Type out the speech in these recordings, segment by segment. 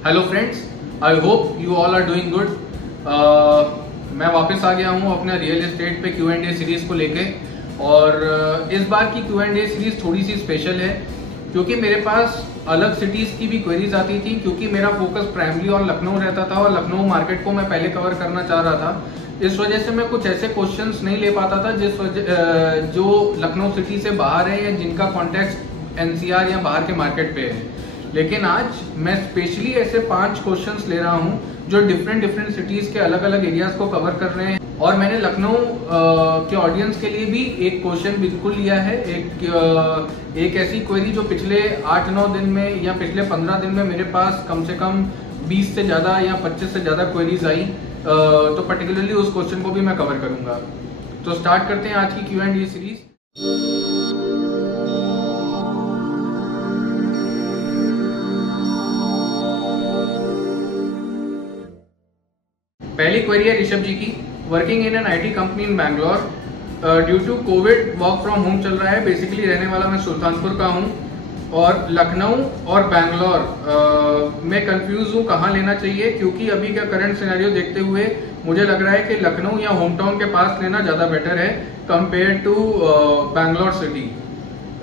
Hello friends, I hope you all are doing good. मैं वापस आ गया हूँ अपने रियल एस्टेट पे Q&A सीरीज को लेके। और इस बार की Q&A सीरीज थोड़ी सी स्पेशल है क्योंकि मेरे पास अलग सिटीज़ की भी क्वेरीज आती थी, क्योंकि मेरा फोकस प्राइमरी और लखनऊ रहता था और लखनऊ मार्केट को मैं पहले कवर करना चाह रहा था। इस वजह से मैं कुछ ऐसे क्वेश्चंस नहीं ले पाता था जो लखनऊ सिटी से बाहर है या जिनका कॉन्टेक्स्ट NCR या बाहर के मार्केट पे है। लेकिन आज मैं स्पेशली ऐसे 5 क्वेश्चंस ले रहा हूं जो डिफरेंट सिटीज के अलग अलग एरियाज को कवर कर रहे हैं। और मैंने लखनऊ के ऑडियंस के लिए भी एक क्वेश्चन बिल्कुल लिया है, एक ऐसी क्वेरी जो पिछले 8-9 दिन में या पिछले 15 दिन में मेरे पास कम से कम 20 से ज़्यादा या 25 से ज़्यादा क्वेरीज आई। तो पर्टिकुलरली उस क्वेश्चन को भी मैं कवर करूंगा। तो स्टार्ट करते हैं आज की Q&A सीरीज। पहली क्वेरी है ऋषभ जी की। Working in an IT company in Bangalore, due to COVID work from home चल रहा है। बेसिकली रहने वाला मैं सुल्तानपुर का हूँ और लखनऊ और बैंगलोर में कंफ्यूज हूँ कहाँ लेना चाहिए, क्योंकि अभी का करंट सिनेरियो देखते हुए मुझे लग रहा है कि लखनऊ या होम टाउन के पास लेना ज़्यादा बेटर है कंपेयर टू बैंगलोर सिटी।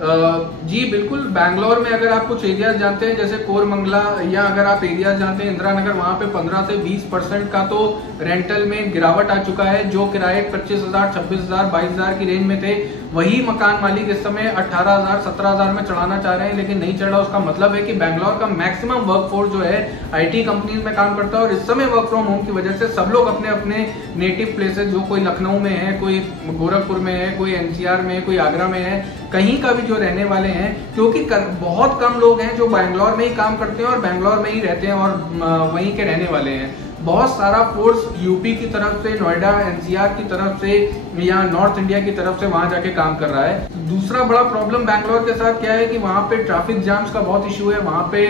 जी बिल्कुल, बैंगलोर में अगर आप कुछ एरियाज जानते हैं जैसे कोरमंगला, या अगर आप एरियाज जानते हैं इंदिरा नगर, वहां पे 15 से 20% का तो रेंटल में गिरावट आ चुका है। जो किराए 25,000, 26,000, 22,000 की रेंज में थे, वही मकान मालिक इस समय 18,000, 17,000 में चढ़ाना चाह रहे हैं, लेकिन नहीं चढ़ रहा। उसका मतलब है कि बैंगलोर का मैक्सिमम वर्कफोर्स जो है IT कंपनीज में काम करता है और इस समय वर्क फ्रॉम होम की वजह से सब लोग अपने अपने नेटिव प्लेसेस, जो कोई लखनऊ में है, कोई गोरखपुर में है, कोई NCR में है, कोई आगरा में है, कहीं का भी जो रहने वाले हैं, क्योंकि बहुत कम लोग हैं जो बैंगलोर में ही काम करते हैं और बैंगलोर में ही रहते हैं और वहीं के रहने वाले हैं। बहुत सारा फोर्स यूपी की तरफ से, नोएडा NCR की तरफ से या नॉर्थ इंडिया की तरफ से वहां जाके काम कर रहा है। दूसरा बड़ा प्रॉब्लम बैंगलोर के साथ क्या है कि वहां पे ट्रैफिक जाम्स का बहुत इशू है। वहां पे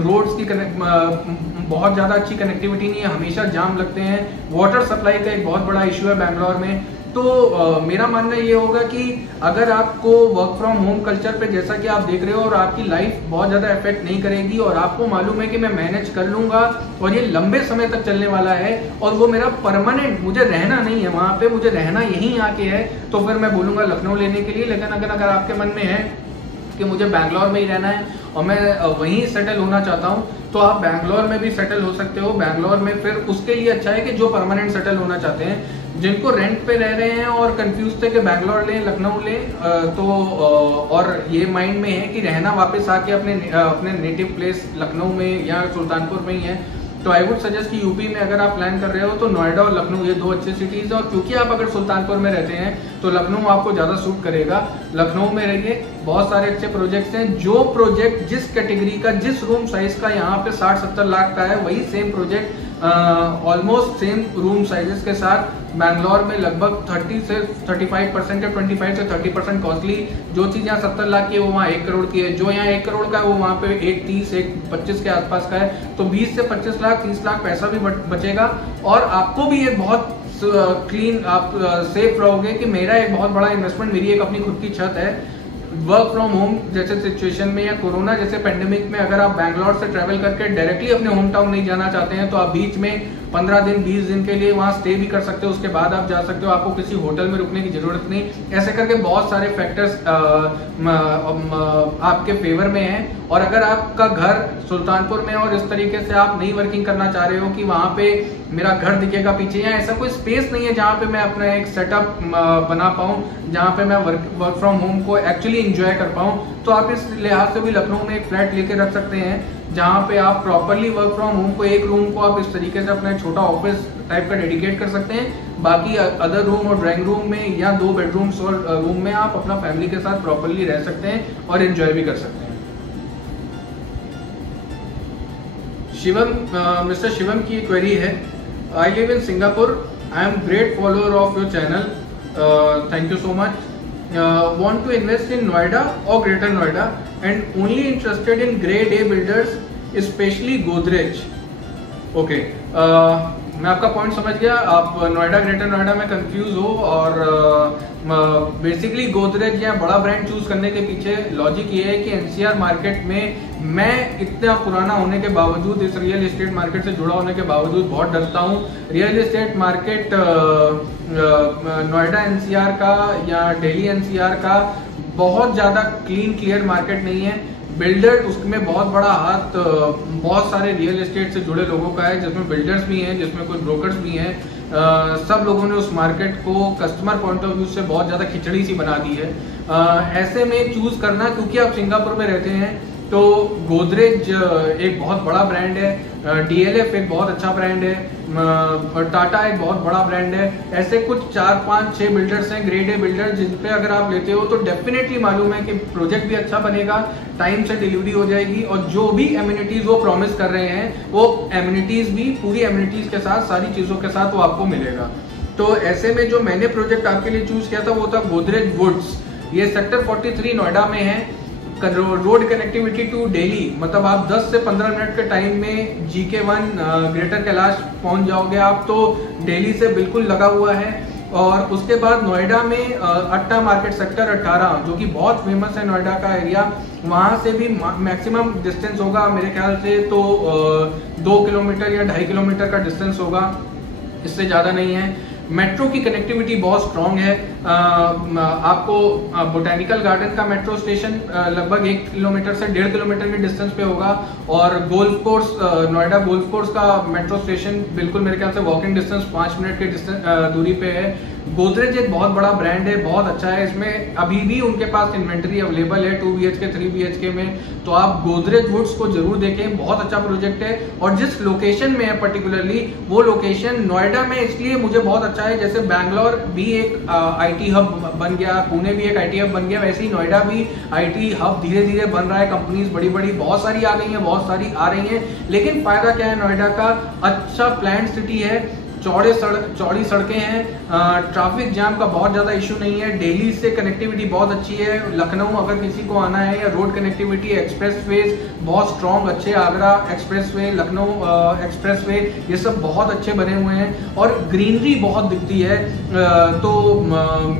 रोड्स की बहुत ज्यादा अच्छी कनेक्टिविटी नहीं है, हमेशा जाम लगते हैं। वाटर सप्लाई का एक बहुत बड़ा इशू है बैंगलोर में। तो मेरा मानना ये होगा कि अगर आपको वर्क फ्रॉम होम कल्चर पे, जैसा कि आप देख रहे हो, और आपकी लाइफ बहुत ज्यादा इफेक्ट नहीं करेगी और आपको मालूम है कि मैं मैनेज कर लूंगा और ये लंबे समय तक चलने वाला है और वो मेरा परमानेंट, मुझे रहना नहीं है वहां पे, मुझे रहना यहीं आके है, तो फिर मैं बोलूंगा लखनऊ लेने के लिए। लेकिन अगर आपके मन में है कि मुझे बैंगलोर में ही रहना है और मैं वहीं सेटल होना चाहता हूं, तो आप बैंगलोर में भी सेटल हो सकते हो। बैंगलोर में फिर उसके लिए अच्छा है कि जो परमानेंट सेटल होना चाहते हैं, जिनको रेंट पे रह रहे हैं और कंफ्यूज थे कि बैंगलोर लें लखनऊ लें, तो और ये माइंड में है कि रहना वापस आके अपने नेटिव प्लेस लखनऊ में या सुल्तानपुर में ही है, तो आई वुड सजेस्ट कि यूपी में अगर आप प्लान कर रहे हो तो नोएडा और लखनऊ ये 2 अच्छी सिटीज है। और क्योंकि आप अगर सुल्तानपुर में रहते हैं तो लखनऊ आपको ज्यादा सूट करेगा। लखनऊ में रहिए, बहुत सारे अच्छे प्रोजेक्ट्स हैं। जो प्रोजेक्ट जिस कैटेगरी का, जिस रूम साइज का यहाँ पे 60-70 लाख का है, वही same project almost same room sizes के साथ बैंगलोर में लगभग 30 से 35% या 25 से 30% कॉस्टली। जो चीज यहाँ 70 लाख की है वो वहाँ 1 करोड़ की है, जो यहाँ 1 करोड़ का है वो वहाँ पे 1.30, 1.25 के आसपास का है। तो 20 से 25 लाख, 30 लाख पैसा भी बचेगा और आपको भी एक बहुत क्लीन, आप सेफ रहोगे कि मेरा एक बहुत बड़ा इन्वेस्टमेंट, मेरी एक अपनी खुद की छत है। वर्क फ्रॉम होम जैसे सिचुएशन में या कोरोना जैसे पेंडेमिक में अगर आप बैंगलोर से ट्रैवल करके डायरेक्टली अपने होम टाउन नहीं जाना चाहते हैं, तो आप बीच में 15 दिन 20 दिन के लिए वहां स्टे भी कर सकते हो, उसके बाद आप जा सकते हो। आपको किसी होटल में रुकने की जरूरत नहीं। ऐसे करके बहुत सारे फैक्टर्स आपके फेवर में हैं। और अगर आपका घर सुल्तानपुर में और इस तरीके से आप नहीं वर्किंग करना चाह रहे हो कि वहां पे मेरा घर दिखेगा पीछे, या ऐसा कोई स्पेस नहीं है जहां पे मैं अपना एक सेटअप बना पाऊं, जहां पे मैं वर्क फ्रॉम होम को एक्चुअली एंजॉय कर पाऊं, तो आप इस लिहाज से भी लखनऊ में एक फ्लैट लेके रख सकते हैं जहां पे आप प्रॉपरली वर्क फ्रॉम होम को, एक रूम को आप इस तरीके से अपना छोटा ऑफिस टाइप का डेडिकेट कर सकते हैं। बाकी अदर रूम और ड्राइंग रूम में या 2 बेडरूम्स और रूम में आप अपना फैमिली के साथ प्रॉपरली रह सकते हैं और एंजॉय भी कर सकते हैं। शिवम, मिस्टर शिवम की क्वेरी है, I live in Singapore, I am great follower of your channel, thank you so much. Want to invest in Noida or Greater Noida and only interested in grade A builders, especially Godrej. Okay, मैं आपका point समझ गया। आप Noida, greater Noida में confuse हो, और basically Godrej या बड़ा ब्रांड चूज करने के पीछे लॉजिक ये है कि एनसीआर मार्केट में मैं इतना पुराना होने के बावजूद, इस रियल एस्टेट मार्केट से जुड़ा होने के बावजूद बहुत डरता हूँ। Real estate market Noida NCR का या दिल्ली एनसीआर का बहुत ज़्यादा क्लीन क्लियर मार्केट नहीं है। बिल्डर उसमें बहुत बड़ा हाथ बहुत सारे रियल एस्टेट से जुड़े लोगों का है, जिसमें बिल्डर्स भी हैं, जिसमें कुछ ब्रोकर्स भी हैं। सब लोगों ने उस मार्केट को कस्टमर पॉइंट ऑफ व्यू से बहुत ज़्यादा खिचड़ी सी बना दी है। ऐसे में चूज करना, क्योंकि आप सिंगापुर में रहते हैं, तो गोदरेज एक बहुत बड़ा ब्रांड है, डीएलएफ एक बहुत अच्छा ब्रांड है, टाटा एक बहुत बड़ा ब्रांड है। ऐसे कुछ 4, 5, 6 बिल्डर्स हैं, ग्रेड ए बिल्डर, जिन पे अगर आप लेते हो तो डेफिनेटली मालूम है कि प्रोजेक्ट भी अच्छा बनेगा, टाइम से डिलीवरी हो जाएगी, और जो भी एमिनिटीज वो प्रॉमिस कर रहे हैं वो एमिनिटीज भी पूरी एमिनिटीज के साथ, सारी चीजों के साथ वो आपको मिलेगा। तो ऐसे में जो मैंने प्रोजेक्ट आपके लिए चूज किया था वो था गोदरेज वुड्स। ये सेक्टर 43 नोएडा में है। रोड कनेक्टिविटी टू दिल्ली, मतलब आप 10 से 15 मिनट के टाइम में GK1 ग्रेटर कैलाश पहुंच जाओगे आप, तो दिल्ली से बिल्कुल लगा हुआ है। और उसके बाद नोएडा में अट्टा मार्केट सेक्टर 18, जो कि बहुत फेमस है नोएडा का एरिया, वहां से भी मैक्सिमम डिस्टेंस होगा मेरे ख्याल से तो 2 किलोमीटर या 2.5 किलोमीटर का डिस्टेंस होगा, इससे ज़्यादा नहीं है। मेट्रो की कनेक्टिविटी बहुत स्ट्रॉन्ग है। आपको बोटेनिकल गार्डन का मेट्रो स्टेशन लगभग 1 किलोमीटर से 1.5 किलोमीटर के डिस्टेंस पे होगा, और golf course, Noida golf course का मेट्रो स्टेशन बिल्कुल मेरे ख्याल से वॉकिंग डिस्टेंस 5 मिनट के दूरी पे है। गोदरेज एक बहुत बड़ा ब्रांड है, बहुत अच्छा है। इसमें अभी भी उनके पास इन्वेंट्री अवेलेबल है 2 BHK 3 BHK में, तो आप गोदरेज वुड्स को जरूर देखें, बहुत अच्छा प्रोजेक्ट है। और जिस लोकेशन में है पर्टिकुलरली, वो लोकेशन नोएडा में इसलिए मुझे बहुत अच्छा है, जैसे बैंगलोर भी एक IT हब बन गया, पुणे भी एक IT हब बन गया, वैसे ही नोएडा भी IT हब धीरे धीरे बन रहा है। कंपनीज बड़ी बड़ी बहुत सारी आ गई हैं, बहुत सारी आ रही हैं, लेकिन फायदा क्या है नोएडा का, अच्छा प्लान्ड सिटी है, चौड़ी सड़कें हैं, ट्रैफिक जाम का बहुत ज्यादा इशू नहीं है, दिल्ली से कनेक्टिविटी बहुत अच्छी है, लखनऊ अगर किसी को आना है, या रोड कनेक्टिविटी, एक्सप्रेसवेज बहुत स्ट्रॉन्ग अच्छे, आगरा एक्सप्रेसवे, लखनऊ एक्सप्रेसवे, ये सब बहुत अच्छे बने हुए हैं, और ग्रीनरी बहुत दिखती है। तो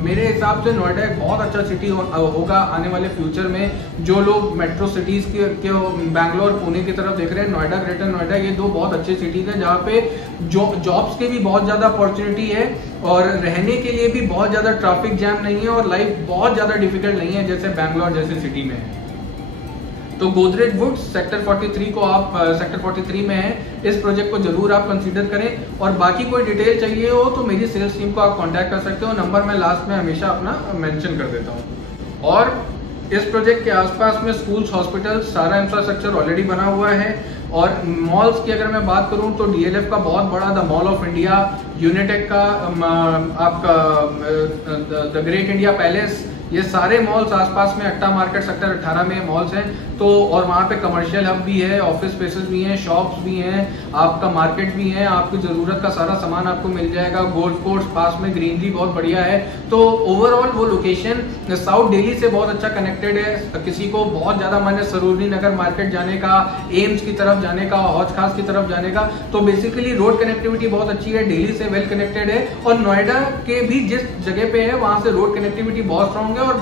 मेरे हिसाब से नोएडा एक बहुत अच्छा सिटी होगा आने वाले फ्यूचर में। जो लोग मेट्रो सिटीज के बैंगलोर, पुणे की तरफ देख रहे हैं, नोएडा, ग्रेटर नोएडा, ये 2 बहुत अच्छे सिटीज हैं, जहाँ पे जॉब्स के भी बहुत ज्यादा अपॉर्चुनिटी है, और रहने के लिए भी बहुत ज्यादा ट्रैफिक जैम नहीं है, और लाइफ बहुत ज्यादा डिफिकल्ट नहीं है जैसे बैंगलोर जैसे सिटी में है। तो गोदरेज वुड्स सेक्टर 43 को आप सेक्टर 43 में है, इस प्रोजेक्ट को जरूर आप कंसीडर करें। और बाकी कोई डिटेल चाहिए हो तो मेरी सेल्स टीम को आप कांटेक्ट कर सकते हो, नंबर मैं लास्ट में हमेशा अपना मेंशन कर देता हूँ। और इस प्रोजेक्ट के आसपास में स्कूल्स, हॉस्पिटल, सारा इंफ्रास्ट्रक्चर ऑलरेडी बना हुआ है। और मॉल्स की अगर मैं बात करूं तो डीएलएफ का बहुत बड़ा the mall of India, Unitech का आपका द ग्रेट इंडिया पैलेस, ये सारे मॉल्स आसपास में अट्टा मार्केट सेक्टर 18 में मॉल्स हैं। तो और वहाँ पे कमर्शियल हब भी है, ऑफिस स्पेसेस भी हैं, शॉप्स भी हैं, आपका मार्केट भी है, आपकी ज़रूरत का सारा सामान आपको मिल जाएगा। गोल्फ कोर्स पास में, ग्रीनरी बहुत बढ़िया है। तो ओवरऑल वो लोकेशन साउथ दिल्ली से बहुत अच्छा कनेक्टेड है। किसी को बहुत ज़्यादा मन है सरोजनी नगर मार्केट जाने का, एम्स की तरफ जाने का, हौज खास की तरफ जाने का, तो बेसिकली रोड कनेक्टिविटी बहुत अच्छी है, दिल्ली से वेल कनेक्टेड है। और नोएडा के भी जिस जगह पे है वहाँ से रोड कनेक्टिविटी बहुत स्ट्रॉन्ग है, और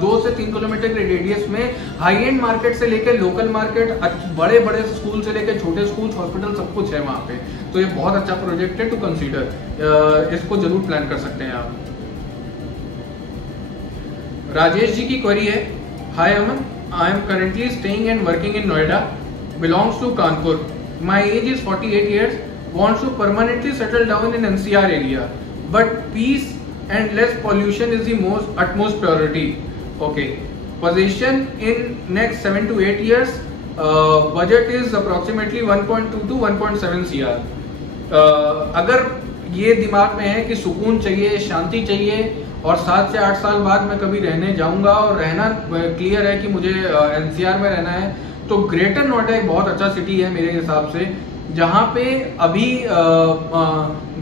2 से 3 किलोमीटर के रेडियस में हाई एंड मार्केट से लेकर लोकल मार्केट, बड़े बड़े स्कूल से लेकर छोटे स्कूल, हॉस्पिटल, सब कुछ है वहाँ पे। तो ये बहुत अच्छा प्रोजेक्ट है टू कंसीडर, इसको जरूर प्लान कर सकते हैं आप। राजेश जी की क्वेरी है, hi Aman, I am currently staying and working in Noida, belongs to Kanpur, my age is 48 years, wants to permanently settle down in NCR area, but peace and less pollution is the utmost priority. Okay, position in next 7 to 8 years, budget is approximately 1.2 to 1.7 CR. अगर ये दिमाग में है कि सुकून चाहिए, शांति चाहिए, और 7 से 8 साल बाद मैं कभी रहने जाऊंगा और रहना क्लियर है कि मुझे NCR में रहना है, तो ग्रेटर नोएडा एक बहुत अच्छा सिटी है मेरे हिसाब से, जहाँ पे अभी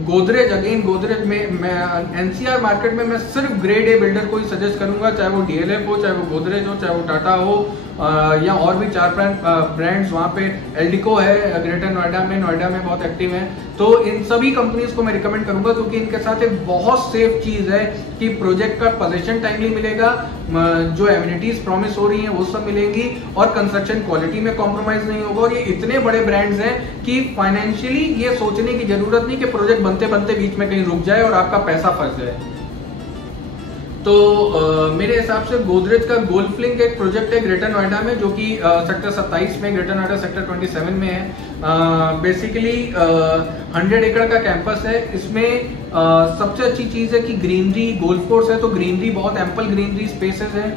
गोदरेज में मैं NCR मार्केट में मैं सिर्फ ग्रेड ए बिल्डर को ही सजेस्ट करूंगा, चाहे वो DLF हो, चाहे वो गोदरेज हो, चाहे वो टाटा हो, या और भी 4-5 ब्रांड्स वहाँ पे एल्डिको है ग्रेटर नोएडा में बहुत एक्टिव है। तो इन सभी कंपनीज को मैं रिकमेंड करूंगा, क्योंकि इनके साथ एक बहुत सेफ चीज है कि प्रोजेक्ट का पोजीशन टाइमली मिलेगा, जो एमिनिटीज प्रॉमिस हो रही हैं वो सब मिलेंगी, और कंस्ट्रक्शन क्वालिटी में कॉम्प्रोमाइज नहीं होगा। और ये इतने बड़े ब्रांड्स हैं कि फाइनेंशियली ये सोचने की जरूरत नहीं कि प्रोजेक्ट बनते बनते बीच में कहीं रुक जाए और आपका पैसा फंस जाए। तो मेरे हिसाब से गोदरेज का गोल्फ लिंक एक प्रोजेक्ट है ग्रेटर नोएडा में, जो कि सेक्टर 27 में, ग्रेटर नोएडा सेक्टर 27 में है। बेसिकली 100 एकड़ का कैंपस है। इसमें सबसे अच्छी चीज है कि ग्रीनरी, गोल्फ कोर्स है तो ग्रीनरी, बहुत एम्पल ग्रीनरी स्पेसेस है।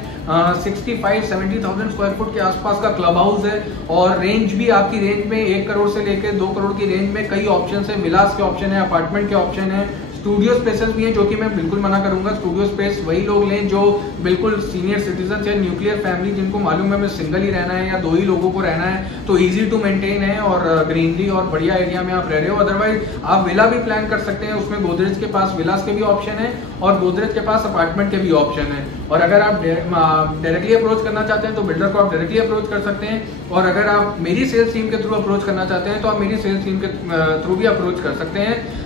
65-70,000 स्क्वायर फुट के आसपास का क्लब हाउस है, और रेंज भी आपकी रेंज में 1 करोड़ से लेकर 2 करोड़ की रेंज में कई ऑप्शन है। विलास के ऑप्शन है, अपार्टमेंट के ऑप्शन है, स्टूडियो स्पेसेस भी हैं, जो कि मैं बिल्कुल मना करूंगा। स्टूडियो स्पेस वही लोग लें जो बिल्कुल सीनियर सिटीजन या न्यूक्लियर फैमिली, जिनको मालूम है मैं सिंगल ही रहना है या 2 ही लोगों को रहना है, तो इजी टू मेंटेन है और ग्रीनरी और बढ़िया एरिया में आप रह रहे हो। अदरवाइज आप विला भी प्लान कर सकते हैं, उसमें गोदरेज के पास विलास के भी ऑप्शन है और गोदरेज के पास अपार्टमेंट के भी ऑप्शन है। और अगर आप डायरेक्टली अप्रोच करना चाहते हैं तो बिल्डर को आप डायरेक्टली अप्रोच कर सकते हैं, और अगर आप मेरी सेल्स टीम के थ्रू अप्रोच करना चाहते हैं तो आप मेरी सेल्स टीम के थ्रू भी अप्रोच कर सकते हैं।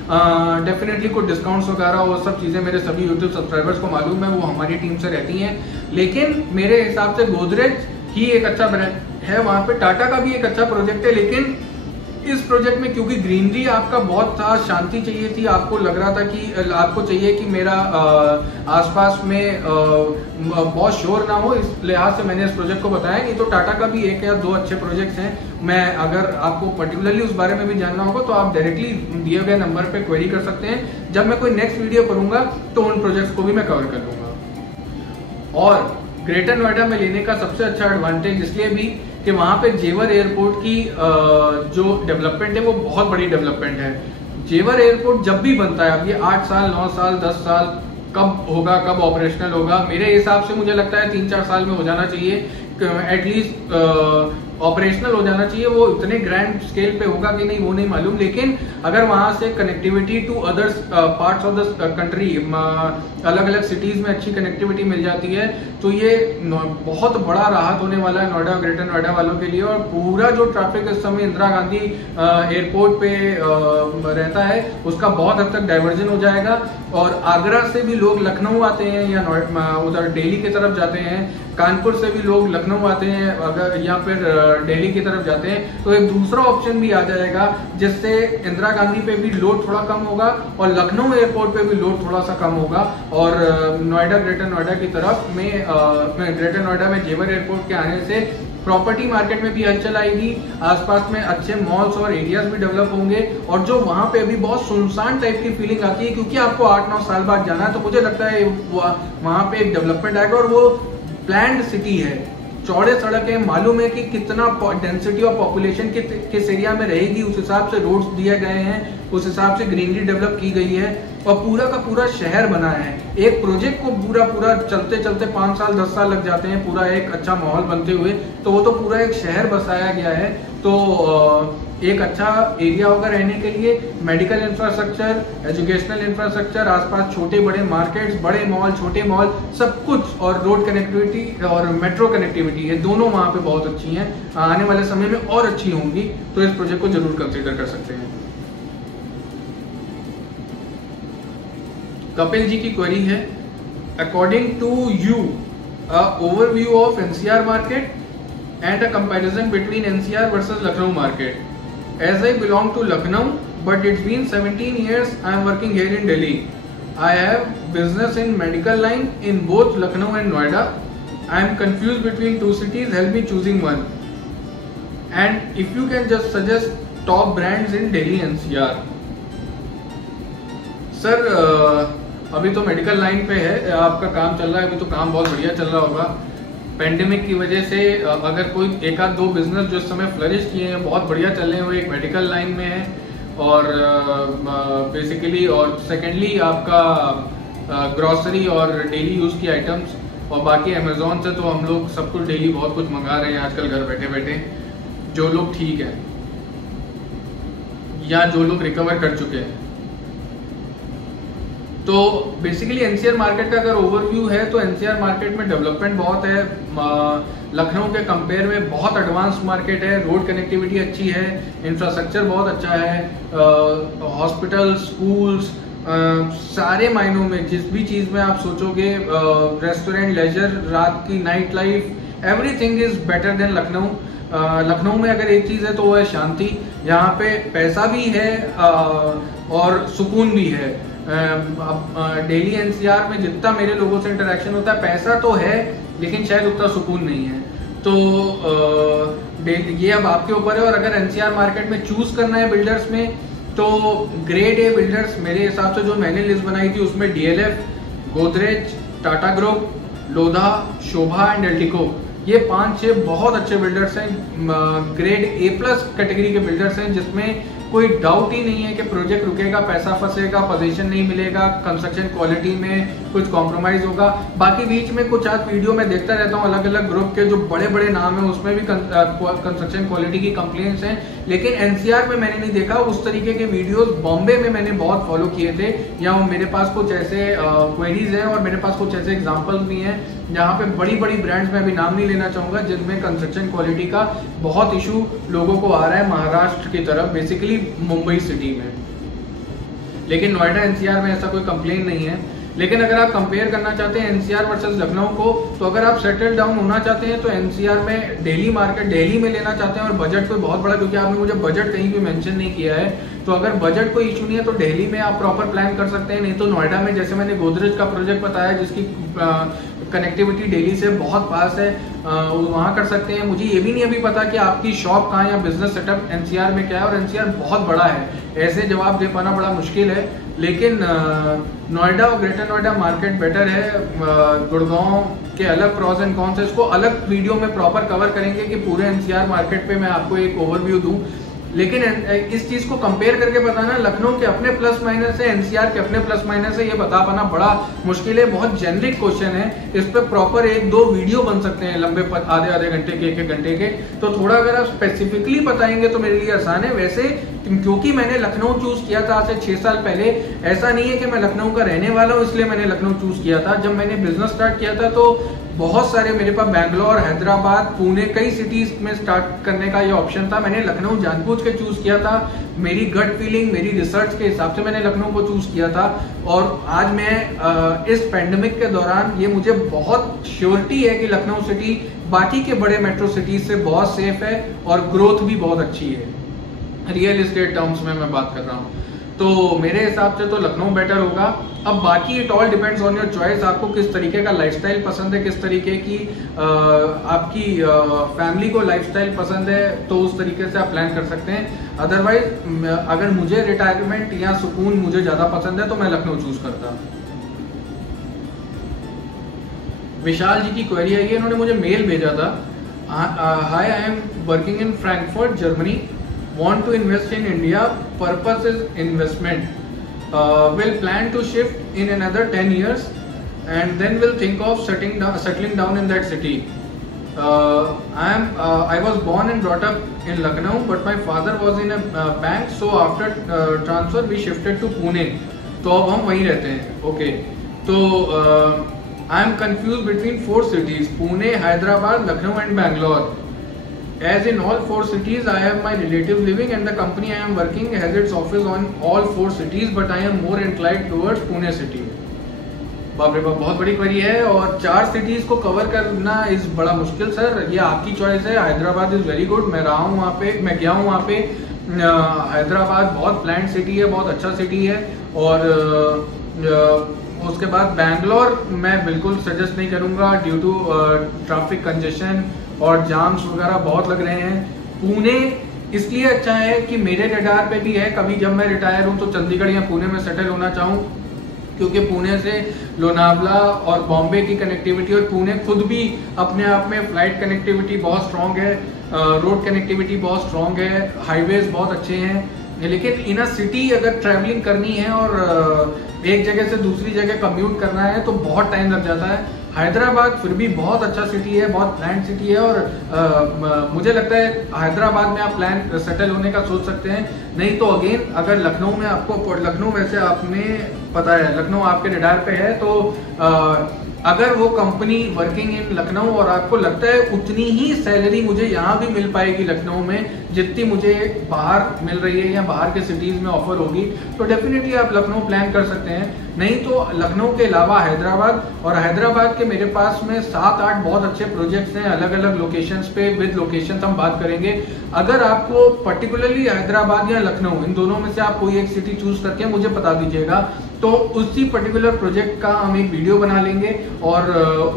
डेफिनेटली कुछ डिस्काउंट्स वगैरह वो सब चीजें मेरे सभी यूट्यूब सब्सक्राइबर्स को मालूम है, वो हमारी टीम से रहती हैं। लेकिन मेरे हिसाब से गोदरेज ही एक अच्छा ब्रांड है। वहां पे टाटा का भी एक अच्छा प्रोजेक्ट है, लेकिन इस प्रोजेक्ट में क्योंकि ग्रीनरी आपका बहुत था, शांति चाहिए थी, आपको लग रहा था कि आपको चाहिए कि मेरा आसपास में बहुत शोर ना हो, इस लिहाज से मैंने इस प्रोजेक्ट को बताया। नहीं तो टाटा का भी 1 या 2 अच्छे प्रोजेक्ट्स हैं। मैं अगर आपको पर्टिकुलरली उस बारे में भी जानना होगा तो आप डायरेक्टली दिए गए नंबर पे क्वेरी कर सकते हैं। जब मैं कोई नेक्स्ट वीडियो करूंगा तो उन प्रोजेक्ट्स को भी मैं कवर कर लूंगा। और ग्रेटर नोएडा में लेने का सबसे अच्छा एडवांटेज इसलिए भी कि वहां पे जेवर एयरपोर्ट की जो डेवलपमेंट है वो बहुत बड़ी डेवलपमेंट है। जेवर एयरपोर्ट जब भी बनता है, अब ये 8 साल 9 साल 10 साल कब होगा, कब ऑपरेशनल होगा, मेरे हिसाब से मुझे लगता है 3-4 साल में हो जाना चाहिए, एटलीस्ट ऑपरेशनल हो जाना चाहिए। वो इतने ग्रैंड स्केल पे होगा कि नहीं वो नहीं मालूम, लेकिन अगर वहां से connectivity to others parts of the country, अलग अलग सिटीज में अच्छी कनेक्टिविटी मिल जाती है तो ये बहुत बड़ा राहत होने वाला है नोएडा, ग्रेटर नोएडा वालों के लिए। और पूरा जो ट्रैफिक इस समय इंदिरा गांधी एयरपोर्ट पे रहता है उसका बहुत हद तक डाइवर्जन हो जाएगा। और आगरा से भी लोग लखनऊ आते हैं या उधर दिल्ली की तरफ जाते हैं, कानपुर से भी लोग लखनऊ आते हैं अगर, या फिर दिल्ली की तरफ जाते हैं, तो एक दूसरा ऑप्शन भी आ जाएगा जिससे इंदिरा गांधी पे भी लोड थोड़ा कम होगा और लखनऊ एयरपोर्ट पे भी लोड थोड़ा सा कम होगा। और नोएडा, ग्रेटर नोएडा की तरफ में ग्रेटर नोएडा में जेवर एयरपोर्ट के आने से प्रॉपर्टी मार्केट में भी हलचल आएगी, आसपास में अच्छे मॉल्स और एरियाज भी डेवलप होंगे। और जो वहां पे अभी बहुत सुनसान टाइप की फीलिंग आती है क्योंकि आपको 8-9 साल बाद जाना है, तो मुझे लगता है वहां पे एक डेवलपमेंट आएगा। और वो प्लान्ड सिटी है, चौड़े सड़क है, मालूम है कि कितना डेंसिटी ऑफ पॉपुलेशन किस एरिया में रहेगी, उस हिसाब से रोड्स दिए गए हैं, उस हिसाब से ग्रीनरी डेवलप की गई है और पूरा का पूरा शहर बना है। एक प्रोजेक्ट को पूरा चलते चलते 5 साल 10 साल लग जाते हैं पूरा एक अच्छा माहौल बनते हुए, तो वो तो पूरा एक शहर बसाया गया है। तो एक अच्छा एरिया होगा रहने के लिए, मेडिकल इंफ्रास्ट्रक्चर, एजुकेशनल इंफ्रास्ट्रक्चर, आसपास छोटे बड़े मार्केट्स, बड़े मॉल, छोटे मॉल, सब कुछ, और रोड कनेक्टिविटी और मेट्रो कनेक्टिविटी, ये दोनों वहां पे बहुत अच्छी हैं, आने वाले समय में और अच्छी होंगी। तो इस प्रोजेक्ट को जरूर कंसीडर कर सकते हैं। कपिल जी की क्वेरी है, according to you overview of NCR market and a comparison between NCR versus Lucknow market. As I belong to Lucknow, but it's been 17 years I am working here in Delhi. I have business in medical line in both Lucknow and Noida. I am confused between two cities. Help me choosing one. And if you can just suggest top brands in Delhi NCR. Sir, अभी तो medical line पे है आपका काम चल रहा है, अभी तो काम बहुत बढ़िया चल रहा होगा। पेंडेमिक की वजह से अगर कोई 1-2 बिजनेस जो इस समय फ्लरिश किए हैं, बहुत बढ़िया चल रहे हैं, वो एक मेडिकल लाइन में है और बेसिकली, और सेकेंडली आपका ग्रॉसरी और डेली यूज की आइटम्स, और बाकी अमेजोन से तो हम लोग सब कुछ डेली बहुत कुछ मंगा रहे हैं आजकल घर बैठे बैठे। जो लोग ठीक है या जो लोग रिकवर कर चुके हैं, तो बेसिकली एनसीआर मार्केट का अगर ओवरव्यू है तो एनसीआर मार्केट में डेवलपमेंट बहुत है, लखनऊ के कंपेयर में बहुत एडवांस मार्केट है, रोड कनेक्टिविटी अच्छी है, इंफ्रास्ट्रक्चर बहुत अच्छा है, हॉस्पिटल, स्कूल्स, सारे मायनों में जिस भी चीज़ में आप सोचोगे, रेस्टोरेंट, लेजर, रात की night life, everything is better than Lucknow. Lucknow में अगर एक चीज़ है तो वो है शांति। यहाँ पे पैसा भी है और सुकून भी है। दिल्ली एनसीआर में जितना मेरे लोगों से इंटरेक्शन होता है, पैसा तो है लेकिन शायद उतना सुकून नहीं है। तो ये अब आपके ऊपर है। और अगर एनसीआर मार्केट में चूज करना है बिल्डर्स में, तो ग्रेड ए बिल्डर्स मेरे हिसाब से जो मैंने लिस्ट बनाई थी उसमें DLF, Godrej, Tata group, Lodha, Sobha and Eldeco, ये 5-6 बहुत अच्छे बिल्डर्स हैं, ग्रेड ए प्लस कैटेगरी के बिल्डर्स हैं, जिसमें कोई डाउट ही नहीं है कि प्रोजेक्ट रुकेगा, पैसा फंसेगा, पोजीशन नहीं मिलेगा, कंस्ट्रक्शन क्वालिटी में कुछ कॉम्प्रोमाइज होगा। बाकी बीच में कुछ आज वीडियो में देखता रहता हूँ अलग अलग ग्रुप के जो बड़े बड़े नाम है, उसमें भी कंस्ट्रक्शन क्वालिटी की कंप्लेंट्स हैं, लेकिन एनसीआर में मैंने नहीं देखा उस तरीके के वीडियोस। बॉम्बे में मैंने बहुत फॉलो किए थे, या मेरे पास कुछ ऐसे क्वेरीज हैं और मेरे पास कुछ ऐसे एग्जाम्पल्स भी हैं जहाँ पे बड़ी बड़ी ब्रांड्स में अभी नाम नहीं लेना चाहूँगा, जिनमें कंस्ट्रक्शन क्वालिटी का बहुत इशू लोगों को आ रहा है महाराष्ट्र की तरफ, बेसिकली मुंबई सिटी में। लेकिन नोएडा एनसीआर में ऐसा कोई कंप्लेन नहीं है। लेकिन अगर आप कंपेयर करना चाहते हैं एनसीआर वर्सेस लखनऊ को, तो अगर आप सेटल डाउन होना चाहते हैं तो एनसीआर में दिल्ली मार्केट, दिल्ली में लेना चाहते हैं और बजट कोई बहुत बड़ा, क्योंकि आपने मुझे बजट कहीं भी मेंशन नहीं किया है, तो अगर बजट कोई इशू नहीं है तो दिल्ली में आप प्रॉपर प्लान कर सकते हैं। नहीं तो नोएडा में, जैसे मैंने गोदरेज का प्रोजेक्ट बताया जिसकी कनेक्टिविटी दिल्ली से बहुत पास है, वहाँ कर सकते हैं। मुझे ये भी नहीं अभी पता कि आपकी शॉप कहाँ या बिजनेस सेटअप एनसीआर में क्या है, और एनसीआर बहुत बड़ा है, ऐसे जवाब दे पाना बड़ा मुश्किल है। लेकिन नोएडा और ग्रेटर नोएडा मार्केट बेटर है। गुड़गांव के अलग प्रॉस एंड कॉन्स है, इसको अलग वीडियो में प्रॉपर कवर करेंगे कि पूरे एनसीआर मार्केट पे मैं आपको एक ओवरव्यू दूं। लेकिन इस चीज को कंपेयर करके बताना, लखनऊ के अपने प्लस माइनस है, एनसीआर के अपने प्लस माइनस है, ये बता पाना बड़ा मुश्किल है। बहुत जेनरिक क्वेश्चन है, इस पे प्रॉपर 1-2 वीडियो बन सकते हैं लंबे, आधे घंटे के, 1-1 घंटे के। तो थोड़ा अगर आप स्पेसिफिकली बताएंगे तो मेरे लिए आसान है। वैसे क्योंकि मैंने लखनऊ चूज किया था आज से 6 साल पहले, ऐसा नहीं है कि मैं लखनऊ का रहने वाला हूँ इसलिए मैंने लखनऊ चूज किया था। जब मैंने बिजनेस स्टार्ट किया था तो बहुत सारे मेरे पास बैंगलोर, हैदराबाद, पुणे, कई सिटीज में स्टार्ट करने का ये ऑप्शन था। मैंने लखनऊ जानबूझ के चूज किया था, मेरी गट फीलिंग, मेरी रिसर्च के हिसाब से मैंने लखनऊ को चूज किया था। और आज मैं इस पेंडेमिक के दौरान ये मुझे बहुत श्योरिटी है कि लखनऊ सिटी बाकी के बड़े मेट्रो सिटीज से बहुत सेफ है और ग्रोथ भी बहुत अच्छी है, रियल एस्टेट टर्म्स में मैं बात कर रहा हूँ। तो मेरे हिसाब से तो लखनऊ बेटर होगा। अब बाकी it all depends on your choice, आपको किस तरीके का लाइफस्टाइल पसंद है, किस तरीके की आपकी फैमिली को लाइफस्टाइल पसंद है, तो उस तरीके से आप प्लान कर सकते हैं। अदरवाइज अगर मुझे रिटायरमेंट या सुकून मुझे ज्यादा पसंद है तो मैं लखनऊ चूज करता। विशाल जी की क्वेरी आई है, इन्होंने मुझे मेल भेजा था। Hi, I am working in Frankfurt, Germany, want to invest in India, purpose is investment, will plan to shift in another 10 years and then will think of settling down in that city. I was born and brought up in Lucknow, but my father was in a bank, so after transfer we shifted to Pune, तो अब हम वहीं रहते हैं। Okay, तो I am confused between 4 cities, Pune, Hyderabad, Lucknow and Bangalore. As in all 4 cities, I have my relatives living and the company I am working has its office on all 4 cities, but I am more inclined towards Pune city. बाप रे बाप, बहुत बड़ी query है और 4 cities को cover करना इस बड़ा मुश्किल सर, ये आपकी चॉइस है। हैदराबाद इज वेरी गुड, मैं रहा हूँ वहाँ पे, मैं गया हूँ वहाँ पे। हैदराबाद बहुत प्लान्ड सिटी है, बहुत अच्छा सिटी है। और उसके बाद बैंगलोर मैं बिल्कुल सजेस्ट नहीं करूँगा ड्यू टू ट्रैफिक कंजेशन और जाम्स वगैरह बहुत लग रहे हैं। पुणे इसलिए अच्छा है कि मेरे रडार पे भी है, कभी जब मैं रिटायर हूँ तो चंडीगढ़ या पुणे में सेटल होना चाहूँ, क्योंकि पुणे से लोनावला और बॉम्बे की कनेक्टिविटी, और पुणे खुद भी अपने आप में फ्लाइट कनेक्टिविटी बहुत स्ट्रॉन्ग है, रोड कनेक्टिविटी बहुत स्ट्रॉन्ग है, हाईवेज बहुत अच्छे हैं। लेकिन इन अ सिटी अगर ट्रैवलिंग करनी है और एक जगह से दूसरी जगह कम्यूट करना है तो बहुत टाइम लग जाता है। हैदराबाद फिर भी बहुत अच्छा सिटी है, बहुत प्लान सिटी है और मुझे लगता है हैदराबाद में आप प्लान सेटल होने का सोच सकते हैं। नहीं तो अगेन अगर लखनऊ में आपको, लखनऊ वैसे आपने पता है लखनऊ आपके रडार पे है, तो अगर वो कंपनी वर्किंग इन लखनऊ और आपको लगता है उतनी ही सैलरी मुझे यहाँ भी मिल पाएगी लखनऊ में जितनी मुझे बाहर मिल रही है या बाहर के सिटीज में ऑफर होगी, तो डेफिनेटली आप लखनऊ प्लान कर सकते हैं। नहीं तो लखनऊ के अलावा हैदराबाद, और हैदराबाद के मेरे पास में 7-8 बहुत अच्छे प्रोजेक्ट्स हैं अलग अलग लोकेशंस पे, विद लोकेशंस हम बात करेंगे। अगर आपको पर्टिकुलरली हैदराबाद या लखनऊ इन दोनों में से आप कोई एक सिटी चूज करके मुझे बता दीजिएगा, तो उसी पर्टिकुलर प्रोजेक्ट का हम एक वीडियो बना लेंगे और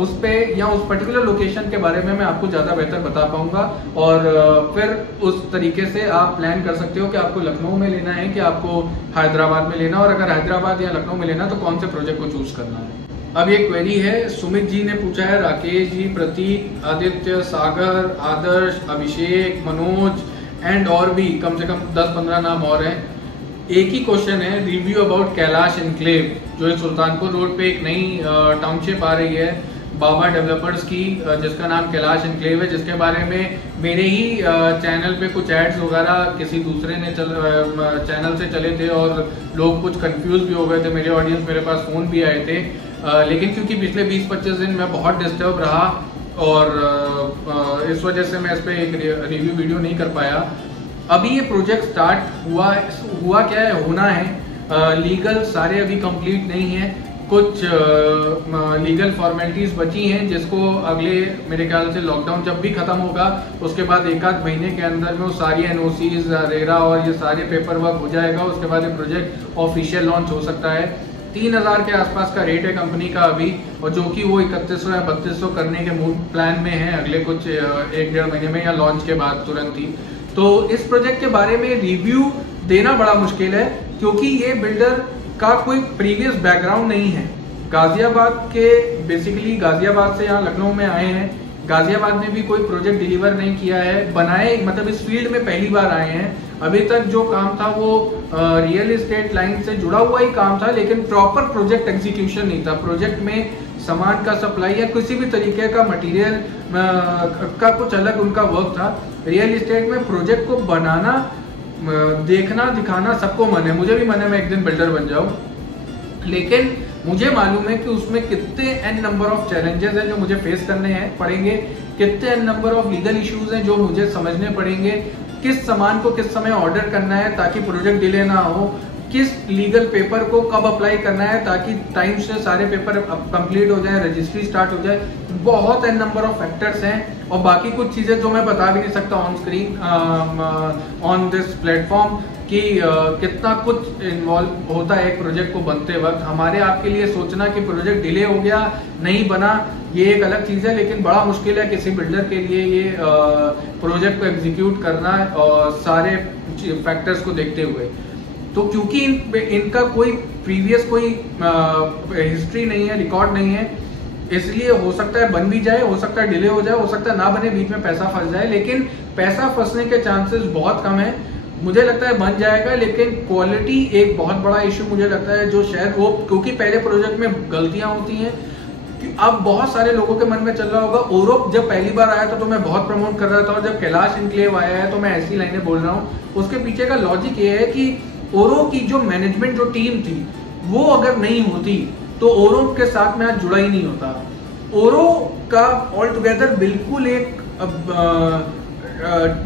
उस पे या उस पर्टिकुलर लोकेशन के बारे में मैं आपको ज्यादा बेहतर बता पाऊंगा और फिर उस तरीके से आप प्लान कर सकते हो कि आपको लखनऊ में लेना है कि आपको हैदराबाद में लेना, और अगर हैदराबाद या लखनऊ में लेना तो कौन से प्रोजेक्ट को चूज करना है। अब ये क्वेरी है, सुमित जी ने पूछा है, राकेश जी, प्रतीक, आदित्य, सागर, आदर्श, अभिषेक, मनोज एंड और भी कम से कम 10-15 नाम और हैं। एक ही क्वेश्चन है, रिव्यू अबाउट कैलाश एनक्लेव, जो सुल्तानपुर रोड पे एक नई टाउनशिप आ रही है बाबा डेवलपर्स की, जिसका नाम कैलाश एनक्लेव है, जिसके बारे में मेरे ही चैनल पे कुछ एड्स वगैरह किसी दूसरे ने चैनल से चले थे और लोग कुछ कंफ्यूज भी हो गए थे, मेरे ऑडियंस मेरे पास फोन भी आए थे, लेकिन क्योंकि पिछले 20-25 दिन मैं बहुत डिस्टर्ब रहा और इस वजह से मैं इस पर एक रिव्यू वीडियो नहीं कर पाया। अभी ये प्रोजेक्ट स्टार्ट हुआ क्या है, होना है, लीगल सारे अभी कंप्लीट नहीं है, कुछ लीगल फॉर्मेलिटीज बची हैं जिसको अगले मेरे ख्याल से लॉकडाउन जब भी खत्म होगा उसके बाद 1-8 महीने के अंदर में वो सारी एनओसीज, रेरा और ये सारे पेपर वर्क हो जाएगा। उसके बाद ये प्रोजेक्ट ऑफिशियल लॉन्च हो सकता है। 3000 के आसपास का रेट है कंपनी का अभी, और जो कि वो 3100 या 3200 करने के मूड प्लान में है अगले कुछ 1-1.5 महीने में या लॉन्च के बाद तुरंत ही। तो इस प्रोजेक्ट के बारे में रिव्यू देना बड़ा मुश्किल है क्योंकि ये बिल्डर का कोई प्रीवियस बैकग्राउंड नहीं है। गाजियाबाद के बेसिकली गाजियाबाद से यहाँ लखनऊ में आए हैं, गाजियाबाद में भी कोई प्रोजेक्ट डिलीवर नहीं किया है, बनाए मतलब इस फील्ड में पहली बार आए हैं। अभी तक जो काम था वो रियल एस्टेट लाइन से जुड़ा हुआ ही काम था, लेकिन प्रॉपर प्रोजेक्ट एग्जीक्यूशन नहीं था। प्रोजेक्ट में सामान का सप्लाई या किसी भी तरीके का मटेरियल का कुछ अलग उनका वर्क था। रियल एस्टेट में प्रोजेक्ट को बनाना, देखना, दिखाना सबको मन है, मुझे भी मन है मैं एक दिन बिल्डर बन जाऊं, लेकिन मुझे मालूम है कि उसमें कितने एन नंबर ऑफ चैलेंजेस हैं जो मुझे फेस करने हैं पड़ेंगे, कितने an number of legal issues हैं जो मुझे समझने पड़ेंगे, किस सामान को किस समय ऑर्डर करना है ताकि प्रोजेक्ट डिले ना हो, किस लीगल पेपर को कब अप्लाई करना है ताकि टाइम से सारे पेपर कंप्लीट हो जाए, रजिस्ट्री स्टार्ट हो जाए। बहुत एन नंबर ऑफ फैक्टर्स हैं और बाकी कुछ चीजें जो मैं बता भी नहीं सकता on screen on this platform कि कितना कुछ इन्वॉल्व होता है एक प्रोजेक्ट को बनते वक्त। हमारे आपके लिए सोचना कि प्रोजेक्ट डिले हो गया, नहीं बना, ये एक अलग चीज है, लेकिन बड़ा मुश्किल है किसी बिल्डर के लिए ये प्रोजेक्ट को एग्जीक्यूट करना और सारे फैक्टर्स को देखते हुए। तो क्योंकि इनका कोई प्रीवियस कोई हिस्ट्री नहीं है, रिकॉर्ड नहीं है, इसलिए हो सकता है बन भी जाए, हो सकता है डिले हो जाए, हो सकता है ना बने, बीच में पैसा फंस जाए, लेकिन पैसा फंसने के चांसेस बहुत कम है। मुझे लगता है बन जाएगा, लेकिन क्वालिटी एक बहुत बड़ा इशू मुझे लगता है जो शायद वो, क्योंकि पहले प्रोजेक्ट में गलतियां होती हैं। अब बहुत सारे लोगों के मन में चल रहा होगा, ओरो जब पहली बार आया था तो मैं बहुत प्रमोट कर रहा था और जब कैलाश एनक्लेव आया है तो मैं ऐसी लाइनें बोल रहा हूँ। उसके पीछे का लॉजिक ये है कि ओरो की जो मैनेजमेंट जो टीम थी वो अगर नहीं होती तो ओरो के साथ मैं आज जुड़ा ही नहीं होता। ओरो का ऑल टुगेदर बिल्कुल एक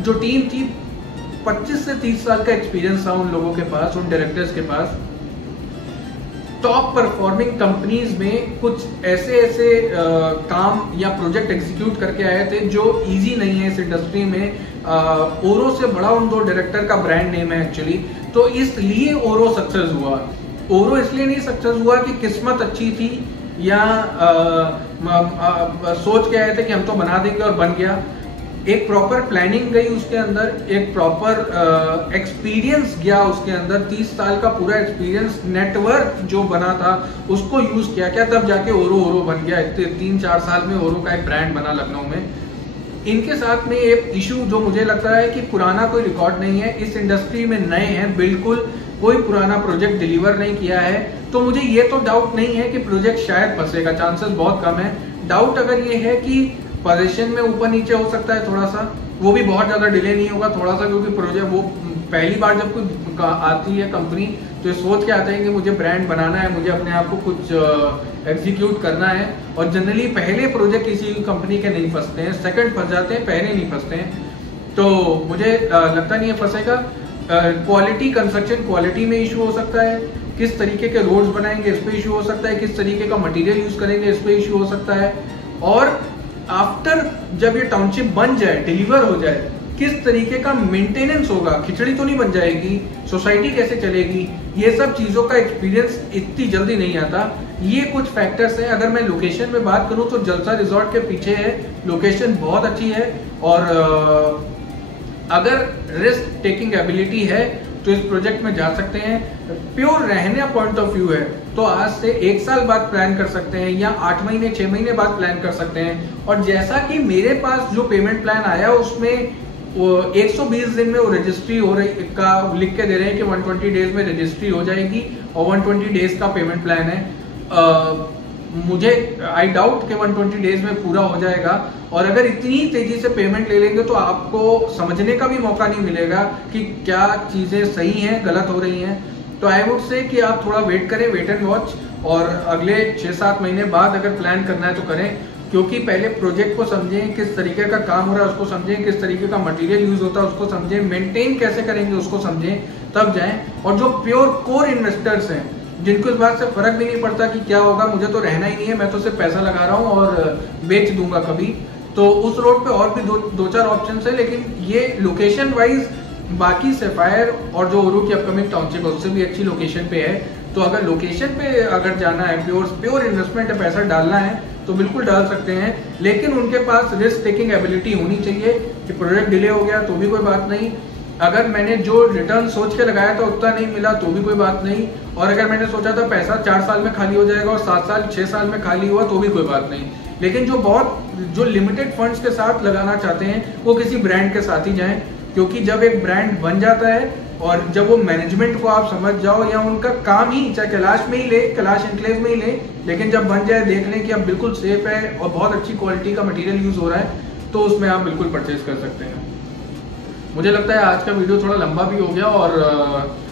जो टीम थी 25 से 30 साल का एक्सपीरियंस था उन लोगों के पास, उन डायरेक्टर्स के पास। टॉप परफॉर्मिंग कंपनीज में कुछ ऐसे काम या प्रोजेक्ट एग्जीक्यूट करके आए थे जो इजी नहीं है इस इंडस्ट्री में। ओरो से बड़ा उन दो डायरेक्टर का ब्रांड नेम है एक्चुअली, तो इसलिए ओरो सक्सेस हुआ। ओरो इसलिए नहीं सक्सेस हुआ कि किस्मत अच्छी थी या सोच के आए थे कि हम तो बना देंगे और बन गया। एक प्रॉपर प्लानिंग गई उसके अंदर, एक प्रॉपर एक्सपीरियंस गया उसके अंदर, 30 साल का पूरा एक्सपीरियंस, नेटवर्क जो बना था उसको यूज किया क्या, तब जाके ओरो बन गया। 3-4 साल में ओरो का एक ब्रांड बना लखनऊ में। इनके साथ में एक इशू जो मुझे लगता है कि पुराना कोई रिकॉर्ड नहीं है, इस इंडस्ट्री में नए हैं, बिल्कुल कोई पुराना प्रोजेक्ट डिलीवर नहीं किया है, तो मुझे ये तो डाउट नहीं है कि प्रोजेक्ट शायद फंसेगा, चांसेस बहुत कम है, डाउट अगर ये है कि पोजीशन में ऊपर नीचे हो सकता है थोड़ा सा, वो भी बहुत ज़्यादा डिले नहीं होगा थोड़ा सा, क्योंकि प्रोजेक्ट वो पहली बार जब कोई आती है कंपनी तो ये सोच के आते हैं कि मुझे ब्रांड बनाना है, मुझे अपने आप को कुछ एग्जीक्यूट करना है, और जनरली पहले प्रोजेक्ट किसी कंपनी के नहीं फंसते हैं, सेकंड फंस जाते हैं, पहले नहीं फंसते हैं। तो मुझे लगता नहीं है फंसेगा। क्वालिटी, कंस्ट्रक्शन क्वालिटी में इशू हो सकता है, किस तरीके के रोड्स बनाएंगे इस पे इशू हो सकता है, किस तरीके का मटेरियल यूज करेंगे इस पे इशू हो सकता है, और आफ्टर जब ये टाउनशिप बन जाए, डिलीवर हो जाए, किस तरीके का मेंटेनेंस होगा, खिचड़ी तो नहीं बन जाएगी, सोसाइटी कैसे चलेगी, ये सब चीज़ों का एक्सपीरियंस इतनी जल्दी नहीं आता। ये कुछ फैक्टर्स हैं। अगर मैं लोकेशन में बात करूं तो जलसा रिजॉर्ट के पीछे है, लोकेशन बहुत अच्छी है, और अगर रिस्क टेकिंग एबिलिटी है तो इस प्रोजेक्ट में जा सकते हैं। प्योर रहने पॉइंट ऑफ व्यू है तो आज से 1 साल बाद प्लान कर सकते हैं, या 8 महीने 6 महीने बाद प्लान कर सकते हैं। और जैसा कि मेरे पास जो पेमेंट प्लान आया उसमें 120 दिन में वो रजिस्ट्री हो रही का लिख के दे रहे हैं कि 120 डेज में रजिस्ट्री हो जाएगी, और 120 डेज का पेमेंट प्लान है। मुझे आई डाउट कि 120 डेज में पूरा हो जाएगा, और अगर इतनी तेजी से पेमेंट ले लेंगे तो आपको समझने का भी मौका नहीं मिलेगा कि क्या चीजें सही हैं गलत हो रही हैं। तो आई वुड से कि आप थोड़ा वेट करें, वेट एंड वॉच, और अगले 6-7 महीने बाद अगर प्लान करना है तो करें, क्योंकि पहले प्रोजेक्ट को समझें, किस तरीके का काम हो रहा है उसको समझें, किस तरीके का मटेरियल यूज होता है उसको समझें, मेंटेन कैसे करेंगे उसको समझें, तब जाएं। और जो प्योर कोर इन्वेस्टर्स हैं जिनको इस बात से फर्क भी नहीं पड़ता कि क्या होगा, मुझे तो रहना ही नहीं है, मैं तो सिर्फ पैसा लगा रहा हूँ और बेच दूंगा कभी, तो उस रोड पे और भी दो चार ऑप्शन है। लेकिन ये लोकेशन वाइज बाकी सफायर और जो ओरू की अपकमिंग टाउनशिप है उससे भी अच्छी लोकेशन पे है। तो अगर लोकेशन पे अगर जाना है, प्योर इन्वेस्टमेंट है, पैसा डालना है तो बिल्कुल डाल सकते हैं, लेकिन उनके पास रिस्क टेकिंग एबिलिटी होनी चाहिए कि प्रोजेक्ट डिले हो गया तो भी कोई बात नहीं, अगर मैंने जो रिटर्न सोच के लगाया था उतना नहीं मिला तो भी कोई बात नहीं, और अगर मैंने सोचा था पैसा 4 साल में खाली हो जाएगा और 7 साल 6 साल में खाली हुआ तो भी कोई बात नहीं। लेकिन जो लिमिटेड फंड्स के साथ लगाना चाहते हैं वो किसी ब्रांड के साथ ही जाएं, क्योंकि जब एक ब्रांड बन जाता है और जब वो मैनेजमेंट को आप समझ जाओ, या उनका काम ही चाहे कैलाश में ही ले, कैलाश एनक्लेव में ही ले, लेकिन जब बन जाए, देख लें कि अब बिल्कुल सेफ है और बहुत अच्छी क्वालिटी का मटेरियल यूज हो रहा है, तो उसमें आप बिल्कुल परचेज कर सकते हैं। मुझे लगता है आज का वीडियो थोड़ा लंबा भी हो गया, और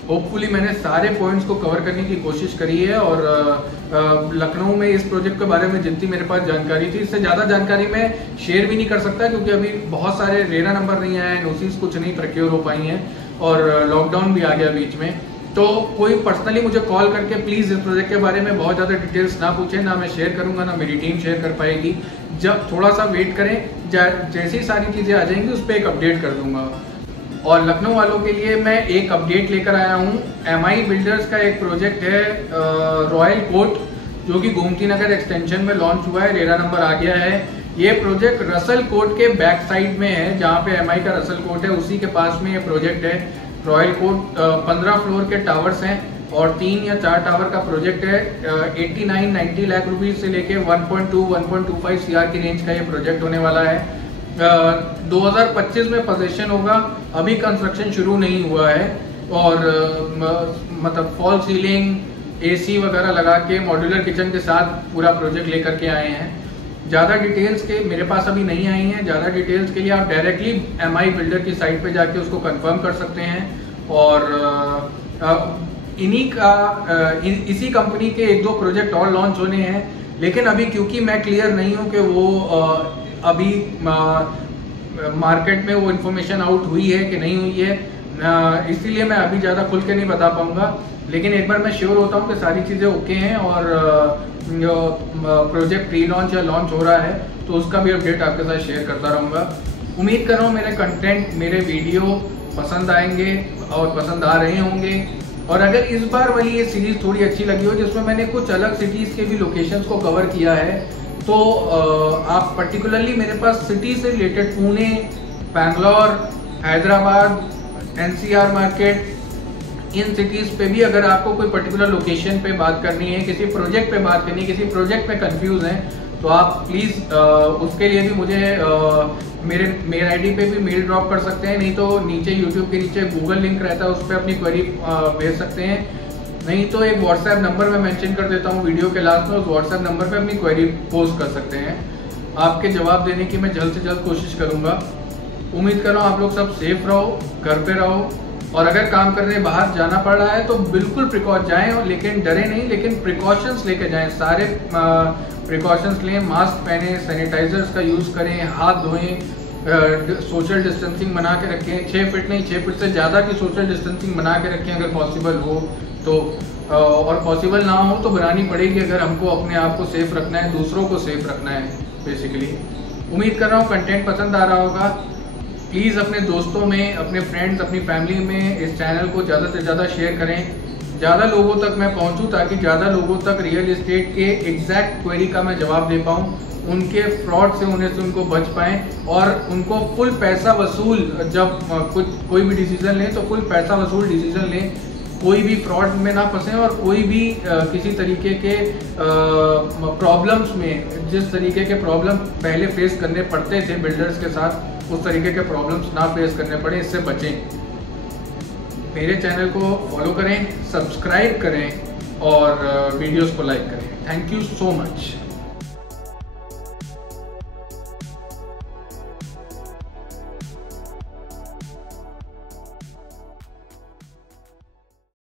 होपफुली मैंने सारे पॉइंट्स को कवर करने की कोशिश करी है, और लखनऊ में इस प्रोजेक्ट के बारे में जितनी मेरे पास जानकारी थी, इससे ज़्यादा जानकारी मैं शेयर भी नहीं कर सकता, क्योंकि अभी बहुत सारे रेरा नंबर नहीं आए, नोटिस कुछ नहीं प्रोक्योर हो पाई हैं, और लॉकडाउन भी आ गया बीच में। तो कोई पर्सनली मुझे कॉल करके प्लीज़ इस प्रोजेक्ट के बारे में बहुत ज़्यादा डिटेल्स ना पूछे, ना मैं शेयर करूँगा, ना मेरी टीम शेयर कर पाएगी। जब थोड़ा सा वेट करें, जैसी सारी चीज़ें आ जाएंगी उस पर एक अपडेट कर दूंगा। और लखनऊ वालों के लिए मैं एक अपडेट लेकर आया हूँ। MI बिल्डर्स का एक प्रोजेक्ट है रॉयल कोर्ट, जो कि गोमती नगर एक्सटेंशन में लॉन्च हुआ है, रेरा नंबर आ गया है। ये प्रोजेक्ट रसल कोर्ट के बैक साइड में है, जहाँ पे MI का रसल कोर्ट है उसी के पास में ये प्रोजेक्ट है। रॉयल कोर्ट 15 फ्लोर के टावर्स हैं और 3 या 4 टावर का प्रोजेक्ट है। 89-90 लाख रुपीज से लेके 1.2-1.25 CR की रेंज का ये प्रोजेक्ट होने वाला है। 2025 में पोजीशन होगा, अभी कंस्ट्रक्शन शुरू नहीं हुआ है, और मतलब फॉल सीलिंग, AC वगैरह लगा के मॉड्यूलर किचन के साथ पूरा प्रोजेक्ट लेकर के आए हैं। ज़्यादा डिटेल्स के मेरे पास अभी नहीं आई हैं, ज़्यादा डिटेल्स के लिए आप डायरेक्टली MI बिल्डर की साइट पे जाके उसको कंफर्म कर सकते हैं। और इसी कंपनी के 1-2 प्रोजेक्ट और लॉन्च होने हैं, लेकिन अभी क्योंकि मैं क्लियर नहीं हूँ कि वो अभी मार्केट में वो इन्फॉर्मेशन आउट हुई है कि नहीं हुई है, इसीलिए मैं अभी ज़्यादा खुल के नहीं बता पाऊँगा। लेकिन एक बार मैं श्योर होता हूँ कि सारी चीज़ें ओके हैं और प्रोजेक्ट प्री लॉन्च या लॉन्च हो रहा है तो उसका भी अपडेट आपके साथ शेयर करता रहूँगा। उम्मीद कर रहा हूँ मेरे कंटेंट, मेरे वीडियो पसंद आएंगे और पसंद आ रहे होंगे। और अगर इस बार वाली ये सीरीज थोड़ी अच्छी लगी हो, जिसमें मैंने कुछ अलग सिटीज़ के भी लोकेशंस को कवर किया है, तो आप पर्टिकुलरली मेरे पास सिटी से related Pune, Bangalore, Hyderabad, NCR market, इन सिटीज़ पे भी अगर आपको कोई पर्टिकुलर लोकेशन पे बात करनी है, किसी प्रोजेक्ट पे बात करनी है, किसी प्रोजेक्ट में कंफ्यूज हैं, तो आप प्लीज़ उसके लिए भी मुझे मेरे मेल ID पे भी मेल ड्रॉप कर सकते हैं, नहीं तो नीचे YouTube के नीचे गूगल लिंक रहता है, उस पर अपनी क्वेरी भेज सकते हैं। नहीं तो एक व्हाट्सएप नंबर मैं मेंशन कर देता हूँ वीडियो के लास्ट में, उस व्हाट्सएप नंबर पे अपनी क्वेरी पोस्ट कर सकते हैं। आपके जवाब देने की मैं जल्द से जल्द कोशिश करूँगा। उम्मीद कर रहा हूँ आप लोग सब सेफ रहो, घर पे रहो, और अगर काम करने बाहर जाना पड़ रहा है तो बिल्कुल जाएं, लेकिन डरे नहीं, लेकिन प्रिकॉशंस लेके जाएं, सारे प्रिकॉशंस लें, मास्क पहने, सैनिटाइजर्स का यूज़ करें, हाथ धोएं, सोशल डिस्टेंसिंग बना के रखें, 6 फीट नहीं 6 फीट से ज़्यादा की सोशल डिस्टेंसिंग बना के रखें अगर पॉसिबल हो तो, और पॉसिबल ना हो तो बनानी पड़ेगी अगर हमको अपने आप को सेफ रखना है, दूसरों को सेफ रखना है बेसिकली। उम्मीद कर रहा हूँ कंटेंट पसंद आ रहा होगा। प्लीज़ अपने दोस्तों में, अपने फ्रेंड्स, अपनी फैमिली में इस चैनल को ज़्यादा से ज़्यादा शेयर करें, ज़्यादा लोगों तक मैं पहुँचूँ ताकि ज़्यादा लोगों तक रियल एस्टेट के एग्जैक्ट क्वेरी का मैं जवाब दे पाऊँ, उनके फ्रॉड से उनको बच पाएँ, और उनको फुल पैसा वसूल, जब कोई भी डिसीजन लें तो फुल पैसा वसूल डिसीजन लें, कोई भी फ्रॉड में ना फंसें, और कोई भी किसी तरीके के प्रॉब्लम्स में, जिस तरीके के प्रॉब्लम पहले फेस करने पड़ते थे बिल्डर्स के साथ, उस तरीके के प्रॉब्लम्स ना फेस करने पड़े, इससे बचें। मेरे चैनल को फॉलो करें, सब्सक्राइब करें और वीडियोस को लाइक करें। Thank you so much.